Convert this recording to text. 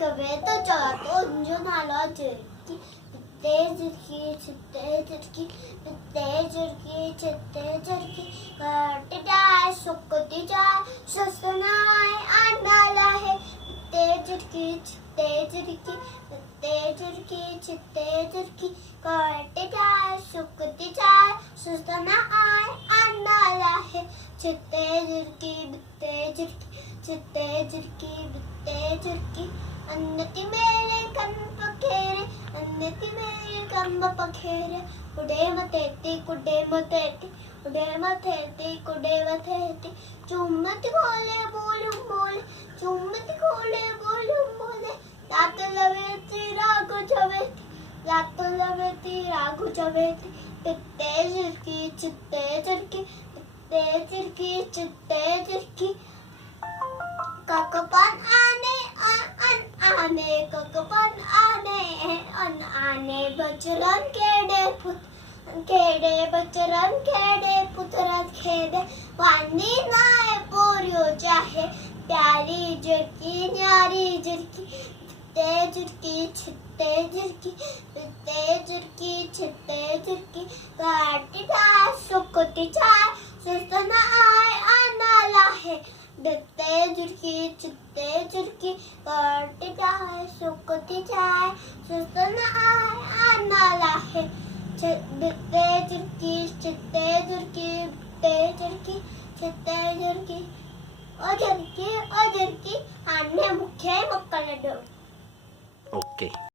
कवेत चढतो झाला झिरकी चित्ते झिरकी चित्ते झिरकी चित्ते झिरकी चित्ते झिरकी काटे जाय सुकती जाय ससनाय आणाला है चित्ते झिरकी चित्ते झिरकी चित्ते झिरकी चित्ते झिरकी काटे जाय सुकती जाय ससनाय आणाला है चित्ते झिरकी बित्ते झिरकी चित्ते झिरकी बित्ते झिरकी अन्नती मेरे कन पखेरे अन्नती मेरे कन पखेरे कुडे मतेती कुडे मतेती कुडे मतेती कुडे मतेती चुम्मती खोले बोलूं बोले चुम्मती खोले बोलूं बोले रात लवेती रागो चवेती रात लवेती रागो चवेती चित्ते झिरकी चित्ते झिरकी चित्ते झिरकी चित्ते झिरकी ककपन आने आने ककपन आने बचरन खेडे बचरन खेडे पुत्रन खेडे वानी नाय पोरियो चाहे प्यारी झिरकी न्यारी झिरकी चित्ते झिरकी छित्ते झिरकी चित्ते झिरकी छित्ते झिरकी काटी जाय सुकती जाय ससना आय आणाला है चित्ते झिरकी चित्ते झिरकी काटी जाय सुकती जाय ससना आय आणाला है चित्ते झिरकी चित्ते झिरकी चित्ते झिरकी चित्ते झिरकी ओ झिरकी आने मुख्य मಕ್ಕಳದು ओके.